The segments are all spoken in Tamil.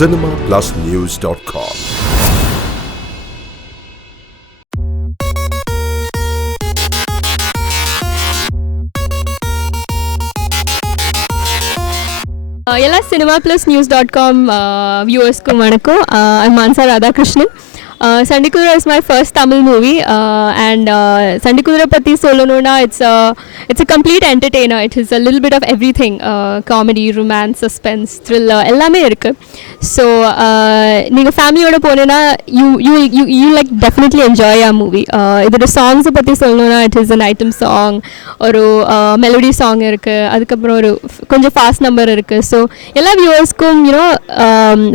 cinemaplusnews.com. ಎಲ್ಲ cinemaplusnews.com viewers-க்கு வணக்கம். I'm Mansa Radhakrishnan. Sandikudra is my first Tamil movie, and Sandikudra பத்தி சொல்லணும்னா it's a complete entertainer. It is a little bit of everything, comedy, romance, suspense, thriller எல்லாமே இருக்கு. So நீங்க ஃபேமிலியோட போனேன்னா you like definitely enjoy our movie. இதோட songs பத்தி சொல்லணும்னா it is an item song, ஒரு மெலடி சாங் இருக்கு, அதுக்கப்புறம் ஒரு கொஞ்சம் ஃபாஸ்ட் நம்பர் இருக்கு. ஸோ எல்லா வியூவர்ஸ்க்கும்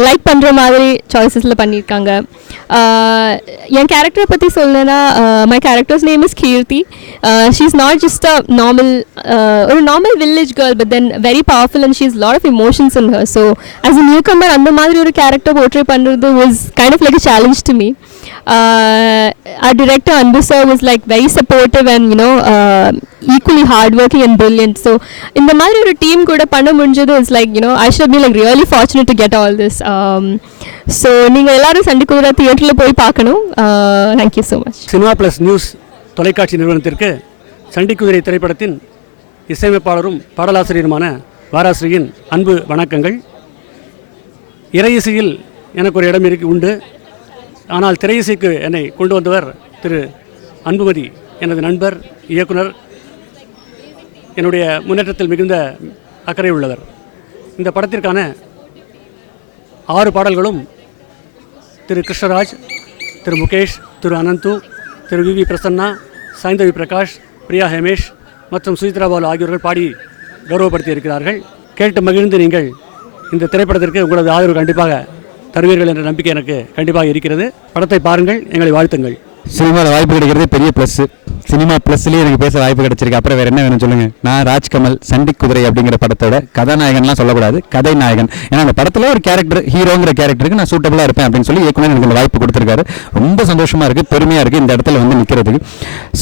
லைக் பண்ணுற மாதிரி சாய்ஸஸில் பண்ணியிருக்காங்க. என் கேரக்டரை பற்றி சொல்லணுன்னா, my character's name is Keerthi. She is not just a normal village girl, but then very powerful and she is lot of emotions in her. So as a newcomer அந்த மாதிரி ஒரு கேரக்டர் போர்ட்ரே பண்ணுறது was kind of like a challenge to me. Our director Anbu sir was like very supportive and equally hardworking and brilliant. So in the மாதிரி ஒரு team கூட பண்ண முடிஞ்சது is like I should be like really fortunate to get all this. So நீங்க எல்லாரும் சண்டிகுதிரை தியேட்டர்ல போய் பார்க்கணும். Thank you so much. Cinema plus news தொலைக்காட்சி நிறுவனத்திற்கு சண்டிகுதிரை திரைப்படத்தின் இசையமைப்பாளரும் பாடலாசிரியருமான வாராஸ்ரீயின் அன்பு வணக்கங்கள். இறையிசையில் எனக்கு ஒரு இடம் உண்டு. ஆனால் திரையிசைக்கு என்னை கொண்டு வந்தவர் திரு அன்புமதி, எனது நண்பர், இயக்குனர், என்னுடைய முன்னேற்றத்தில் மிகுந்த அக்கறை உள்ளவர். இந்த படத்திற்கான 6 பாடல்களும் திரு கிருஷ்ணராஜ், திரு முகேஷ், திரு அனந்து, திரு வி பிரசன்னா, சாய்ந்தவி பிரகாஷ், பிரியா ஹேமேஷ் மற்றும் சுஜித்ரா பாலு ஆகியோர்கள் பாடி கௌரவப்படுத்தி இருக்கிறார்கள். கேட்டு மகிழ்ந்து நீங்கள் இந்த திரைப்படத்திற்கு உங்களது ஆதரவு கண்டிப்பாக தருவீர்கள் என்ற நம்பிக்கை எனக்கு கண்டிப்பாக இருக்கிறது. படத்தை பாருங்கள், எங்களை வாழ்த்துங்கள். சினிமாவில் வாய்ப்பு கிடைக்கிறது பெரிய ப்ளஸ்ஸு. சினிமா ப்ளஸ்லேயே எனக்கு பேச வாய்ப்பு கிடைச்சிருக்கு. அப்புறம் வேறு என்ன வேணும் சொல்லுங்கள். நான் ராஜ்கமல் சண்டிகுதிரை அப்படிங்கிற படத்தோட கதாநாயகன்லாம் சொல்லக்கூடாது, கதை நாயகன். ஏன்னா அந்த படத்தில் ஒரு கேரக்டர், ஹீரோங்கிற கேரக்டருக்கு நான் சூட்டபுளாக இருப்பேன் அப்படின்னு சொல்லி இயக்குனர் எனக்கு இந்த வாய்ப்பு கொடுத்துருக்காரு. ரொம்ப சந்தோஷமாக இருக்குது, பெருமையாக இருக்குது இந்த இடத்துல வந்து நிற்கிறதுக்கு.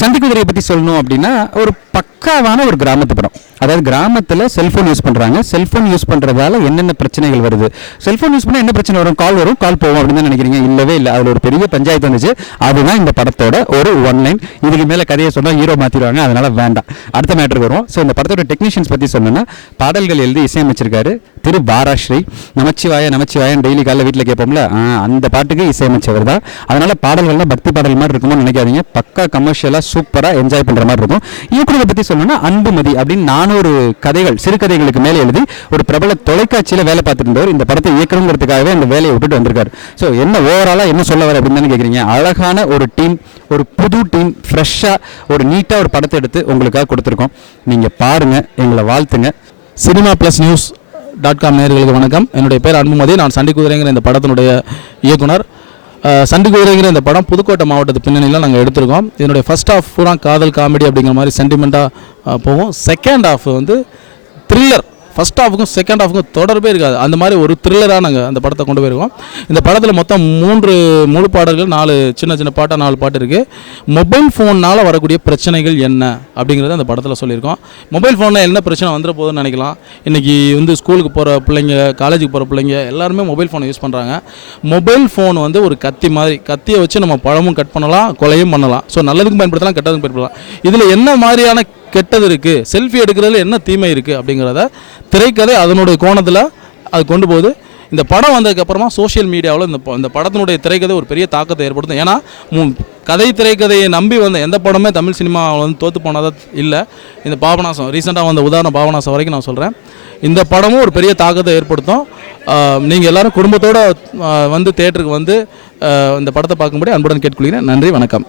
சண்டிகுதிரையை பற்றி சொல்லணும் அப்படின்னா ஒரு பக்காவான ஒரு கிராமத்து படம். அதாவது கிராமத்தில் செல்ஃபோன் யூஸ் பண்ணுறாங்க. செல்ஃபோன் யூஸ் பண்ணுறதால என்னென்ன பிரச்சனைகள் வருது, செல்ஃபோன் யூஸ் பண்ணால் என்ன பிரச்சனை வரும், கால் வரும், கால் போகும் அப்படின்னு தான் நினைக்கிறீங்க. இல்லவே இல்லை, அதில் ஒரு பெரிய பஞ்சாயத்து வந்துச்சு. அதுதான் இந்த படத்தோட ஒரு ஒன்லைன். இதுக்கு மேலே கதையை சொன்னால் ஹீரோ மாற்றிடுவாங்க, அதனால் வேண்டாம். அடுத்த மேட்டருக்கு வருவோம். ஸோ இந்த படத்தோட டெக்னீஷியன்ஸ் பற்றி சொன்னோன்னா, பாடல்கள் எழுதி இசையமைச்சிருக்காரு திரு வாராஸ்ரீ. நமச்சிவாயன் டெய்லி காலையில் வீட்டில் கேட்போம்ல, அந்த பாட்டுக்கு இசையமைச்சவர் தான். அதனால் பாடல்கள்லாம் பக்தி பாடல் மாதிரி இருக்குமோ நினைக்காதீங்க, பக்கா கமர்ஷியலாக சூப்பராக என்ஜாய் பண்ணுற மாதிரி இருக்கும். இயக்குனரை பற்றி சொல்லணும்னா அன்புமதி அப்படின்னு 400 கதைகள், சிறுகதைகளுக்கு மேலே எழுதி ஒரு பிரபல தொலைக்காட்சியில் வேலை பார்த்துருந்தவர். இந்த படத்தை இயக்கணுங்கிறதுக்காகவே இந்த வேலையை விட்டுட்டு வந்திருக்காரு. ஸோ என்ன ஓவராலாக என்ன சொல்ல வர அப்படின்னு தானே கேட்குறீங்க. அழகான ஒரு டீம், ஒரு புது டீம், ஃப்ரெஷ்ஷாக ஒரு நீட்டாக ஒரு படத்தை எடுத்து உங்களுக்காக கொடுத்துருக்கோம். நீங்கள் பாருங்கள், எங்களை வாழ்த்துங்க. cinemaplusnews.com நேயர்களுக்கு வணக்கம். என்னுடைய பேர் அன்புமதி. நான் சண்டிகுதிரைங்கிற இந்த படத்தினுடைய இயக்குனர். சண்டிகுதிரைங்கிற இந்த படம் புதுக்கோட்டை மாவட்டத்து பின்னணியில் நாங்கள் எடுத்திருக்கோம். இதனுடைய ஃபர்ஸ்ட் ஹாஃப் பூரா காதல் காமெடி அப்படிங்கிற மாதிரி சென்டிமெண்ட்டாக போகும். செகண்ட் ஹாஃப் வந்து த்ரில்லர். ஃபஸ்ட் ஹாஃபுக்கும் செகண்ட் ஹாஃபுக்கும் தொடர்பே இருக்காது. அந்த மாதிரி ஒரு த்ரில்லராக நாங்கள் அந்த படத்தை கொண்டு போயிருக்கோம். இந்த படத்தில் மொத்தம் 3 முழு பாடல்கள், 4 சின்ன பாட்டாக 4 பாட்டு இருக்குது. மொபைல் ஃபோன்னால் வரக்கூடிய பிரச்சனைகள் என்ன அப்படிங்கிறத அந்த படத்தில் சொல்லியிருக்கோம். மொபைல் ஃபோனில் என்ன பிரச்சனை வந்துட போகுதுன்னு நினைக்கலாம். இன்றைக்கி வந்து ஸ்கூலுக்கு போகிற பிள்ளைங்க, காலேஜுக்கு போகிற பிள்ளைங்க எல்லாருமே மொபைல் ஃபோனை யூஸ் பண்ணுறாங்க. மொபைல் ஃபோன் வந்து ஒரு கத்தி மாதிரி. கத்தியை வச்சு நம்ம பழமும் கட் பண்ணலாம், கொலையும் பண்ணலாம். ஸோ நல்லதுக்கும் பயன்படுத்தலாம், கெட்டதுக்கும் பயன்படுத்தலாம். இதில் என்ன மாதிரியான கெட்டது இருக்குது, செல்ஃபி எடுக்கிறதுல என்ன தீமை இருக்குது அப்படிங்கிறத திரைக்கதை அதனுடைய கோணத்தில் அது கொண்டு போகுது. இந்த படம் வந்ததுக்கப்புறமா சோஷியல் மீடியாவில் இந்த படத்தினுடைய திரைக்கதை ஒரு பெரிய தாக்கத்தை ஏற்படுத்தும். ஏன்னா திரைக்கதையை நம்பி வந்த எந்த படமே தமிழ் சினிமாவில் வந்து தோற்று போனதாக இல்லை. இந்த பாபநாசம் ரீசெண்டாக வந்த உதாரணம் பாபநாசம் வரைக்கும் நான் சொல்கிறேன். இந்த படமும் ஒரு பெரிய தாக்கத்தை ஏற்படுத்தும். நீங்கள் எல்லோரும் குடும்பத்தோடு வந்து தியேட்டருக்கு வந்து இந்த படத்தை பார்க்கும்படி அன்புடன் கேட்டுக்கொள்கிறேன். நன்றி, வணக்கம்.